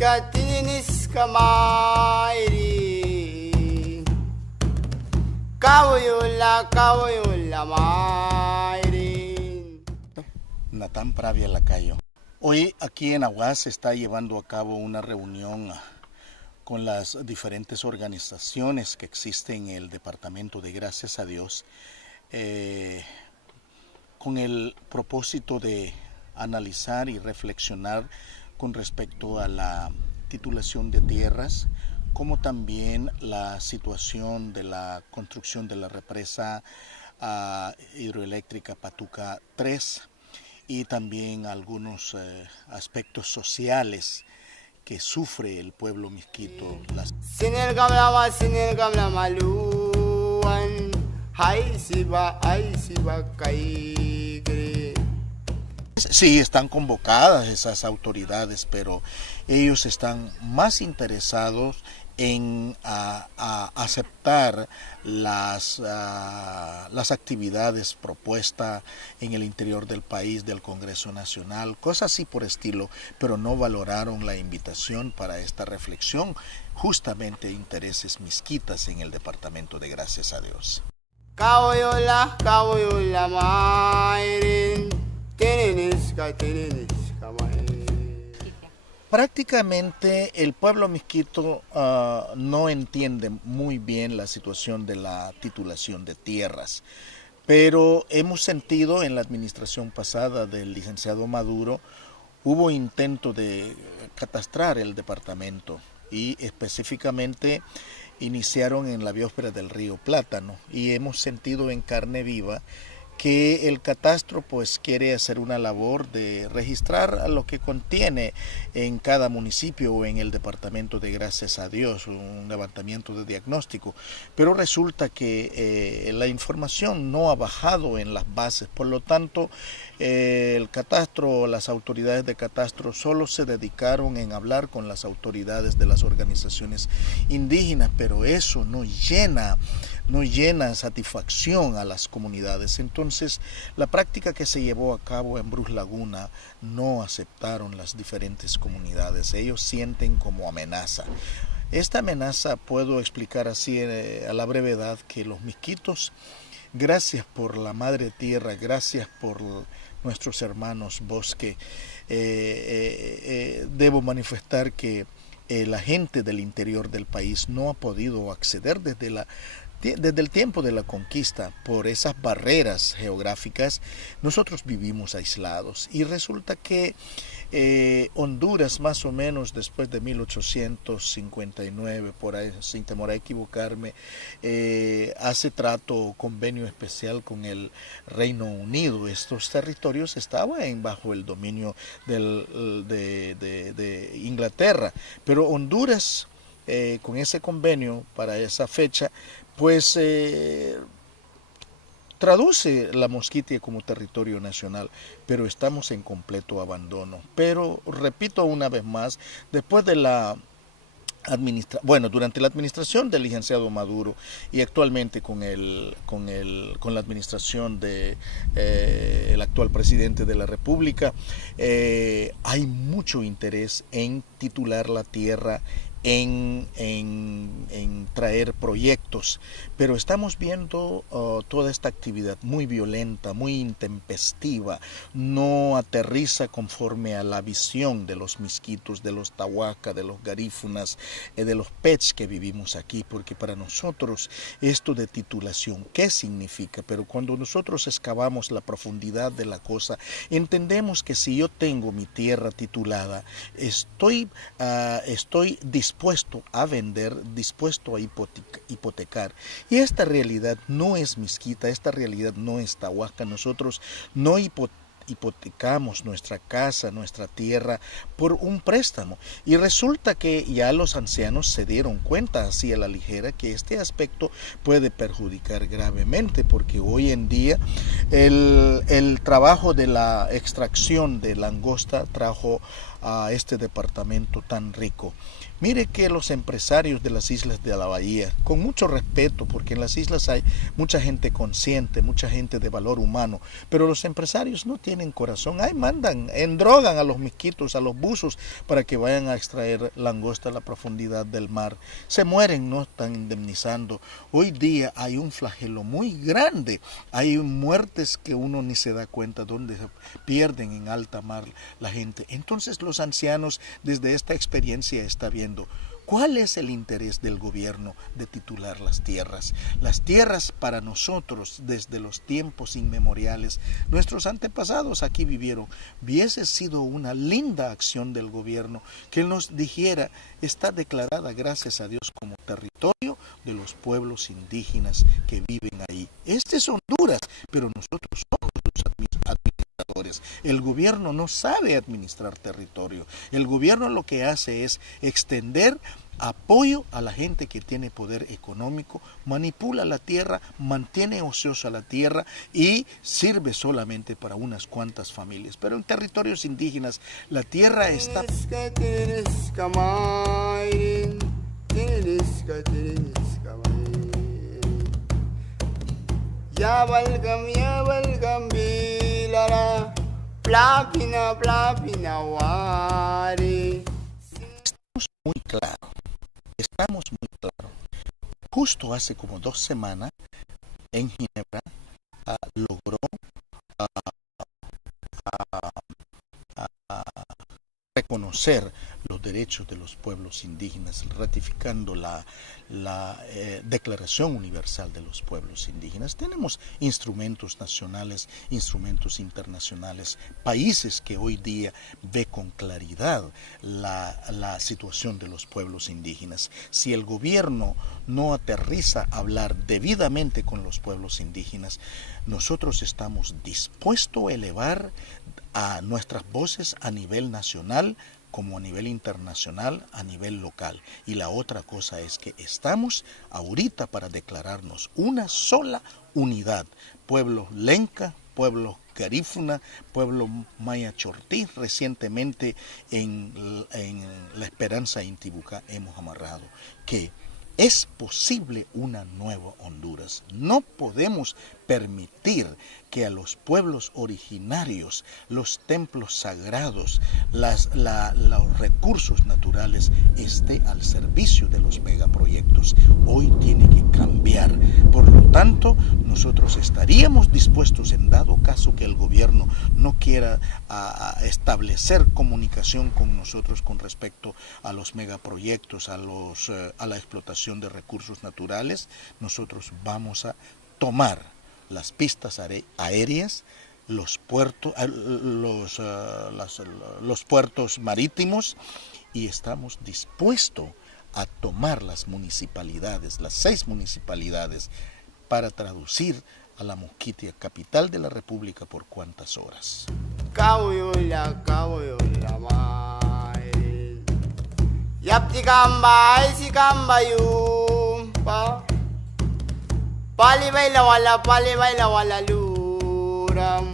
tininis kamairi Kawayula mairin. Natán Pravia Lacayo. Hoy aquí en Aguas se está llevando a cabo una reunión con las diferentes organizaciones que existen en el departamento de Gracias a Dios, con el propósito de analizar y reflexionar con respecto a la titulación de tierras, como también la situación de la construcción de la represa hidroeléctrica Patuca 3 y también algunos aspectos sociales que sufre el pueblo misquito. Sí, están convocadas esas autoridades, pero ellos están más interesados en aceptar las actividades propuestas en el interior del país del Congreso Nacional, cosas así por estilo, pero no valoraron la invitación para esta reflexión, justamente intereses misquitas en el departamento de Gracias a Dios. Kawayula mairin. Prácticamente el pueblo misquito no entiende muy bien la situación de la titulación de tierras, pero hemos sentido en la administración pasada del licenciado Maduro, hubo intento de catastrar el departamento y específicamente iniciaron en la biosfera del río Plátano y hemos sentido en carne viva que el catastro pues quiere hacer una labor de registrar lo que contiene en cada municipio o en el departamento de Gracias a Dios, un levantamiento de diagnóstico, pero resulta que la información no ha bajado en las bases, por lo tanto el catastro, las autoridades de catastro solo se dedicaron en hablar con las autoridades de las organizaciones indígenas, pero eso no llena satisfacción a las comunidades. Entonces, la práctica que se llevó a cabo en Brus Laguna no aceptaron las diferentes comunidades. Ellos sienten como amenaza. Esta amenaza puedo explicar así a la brevedad que los misquitos, gracias por la madre tierra, gracias por nuestros hermanos bosque, debo manifestar que la gente del interior del país no ha podido acceder desde el tiempo de la conquista por esas barreras geográficas. Nosotros vivimos aislados y resulta que Honduras más o menos después de 1859, por ahí, sin temor a equivocarme, hace trato o convenio especial con el Reino Unido. Estos territorios estaban bajo el dominio de Inglaterra, pero Honduras con ese convenio para esa fecha pues traduce la Mosquitia como territorio nacional, pero estamos en completo abandono. Pero repito una vez más, después de durante la administración del licenciado Maduro y actualmente con la administración de el actual presidente de la República, hay mucho interés en titular la tierra, en traer proyectos, pero estamos viendo toda esta actividad muy violenta, muy intempestiva, no aterriza conforme a la visión de los misquitos, de los tahuaca, de los garífunas, de los pech que vivimos aquí, porque para nosotros esto de titulación, ¿qué significa? Pero cuando nosotros excavamos la profundidad de la cosa, entendemos que si yo tengo mi tierra titulada, estoy dispuesto a vender, dispuesto a hipotecar. Y esta realidad no es misquita, esta realidad no es tahuaca. Nosotros no hipotecamos nuestra casa, nuestra tierra por un préstamo. Y resulta que ya los ancianos se dieron cuenta así a la ligera que este aspecto puede perjudicar gravemente, porque hoy en día el trabajo de la extracción de langosta trajo a este departamento tan rico. Mire que los empresarios de las islas de la bahía, con mucho respeto, porque en las islas hay mucha gente consciente, mucha gente de valor humano, pero los empresarios no tienen corazón. Ahí mandan, endrogan a los misquitos, a los buzos, para que vayan a extraer langosta a la profundidad del mar. Se mueren, no están indemnizando. Hoy día hay un flagelo muy grande. Hay muertes que uno ni se da cuenta donde se pierden en alta mar la gente. Entonces los ancianos desde esta experiencia están viendo ¿cuál es el interés del gobierno de titular las tierras? Las tierras para nosotros desde los tiempos inmemoriales, nuestros antepasados aquí vivieron. Hubiese sido una linda acción del gobierno que nos dijera, está declarada gracias a Dios como territorio de los pueblos indígenas que viven ahí. Este es Honduras, pero nosotros somos los administradores. El gobierno no sabe administrar territorio. El gobierno lo que hace es extender apoyo a la gente que tiene poder económico, manipula la tierra, mantiene ociosa la tierra y sirve solamente para unas cuantas familias. Pero en territorios indígenas la tierra está... Ya valgam bilara, plapina wari. Estamos muy claros. Justo hace como 2 semanas en Ginebra logró reconocer los derechos de los pueblos indígenas, ratificando la Declaración Universal de los Pueblos Indígenas. Tenemos instrumentos nacionales, instrumentos internacionales, países que hoy día ve con claridad la situación de los pueblos indígenas. Si el gobierno no aterriza a hablar debidamente con los pueblos indígenas, nosotros estamos dispuestos a elevar a nuestras voces a nivel nacional como a nivel internacional, a nivel local. Y la otra cosa es que estamos ahorita para declararnos una sola unidad. Pueblo Lenca, pueblo Garífuna, pueblo Maya Chortí. Recientemente en La Esperanza Intibucá hemos amarrado que es posible una nueva Honduras. No podemos permitir que a los pueblos originarios, los templos sagrados, los recursos naturales esté al servicio de los megaproyectos. Hoy tiene que cambiar. Por lo tanto, nosotros estaríamos dispuestos, en dado caso que el gobierno no quiera establecer comunicación con nosotros con respecto a los megaproyectos, a la explotación de recursos naturales, nosotros vamos a tomar las pistas aéreas, los puertos marítimos, y estamos dispuestos a tomar las municipalidades, las 6 municipalidades, para traducir a la Mosquitia, capital de la República, por cuántas horas. Kauyula mai. Yapti kambay si kambayum pa. Pali baila wala luram.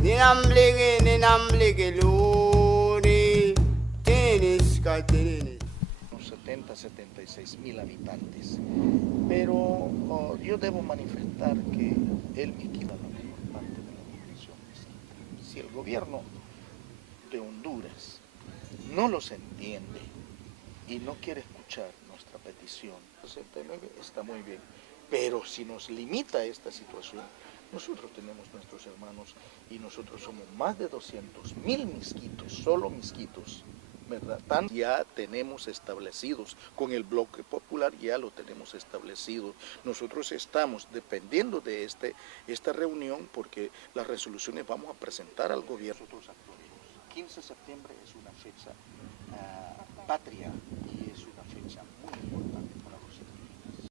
Ninambligi luri. Tenis. 76 mil habitantes. Pero yo debo manifestar que el Misquita no es parte de la población. Si el gobierno de Honduras no los entiende y no quiere escuchar nuestra petición, 69 está muy bien. Pero si nos limita esta situación, nosotros tenemos nuestros hermanos y nosotros somos más de 200,000 misquitos, solo misquitos, ¿verdad? Ya tenemos establecidos, con el bloque popular ya lo tenemos establecido. Nosotros estamos dependiendo de esta reunión porque las resoluciones vamos a presentar al gobierno. 15 de septiembre es una fecha patria y es una fecha muy importante para los indígenas.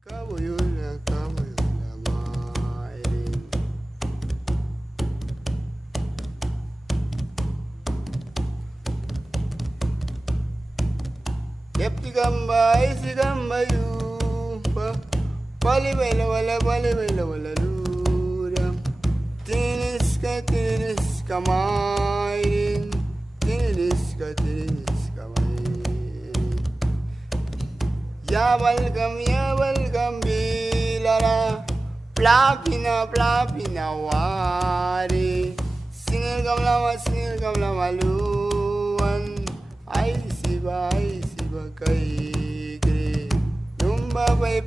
Kauyula mai. Yapti kambay si kambayu pa pali baila wala lura tinis ka mairin tinis ka mairin ya balgam bilara plapina wari sinil gamla luan ay siba kay gre numba bay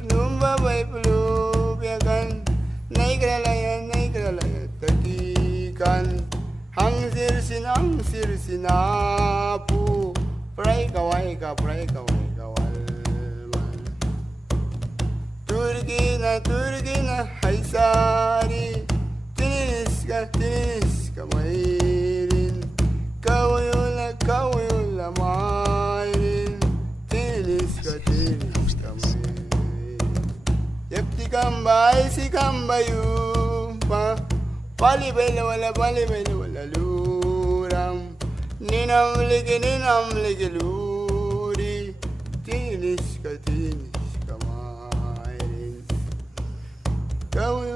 lubyakan naigralaya takikan hangsir sinapu pray kawal Turkina haisari tinis ka mairin kawayula mairin tinis ka mairin yapti kambay si kambayu pa pali baila wala luram ninam ligi luri tinis ka mairin kawayula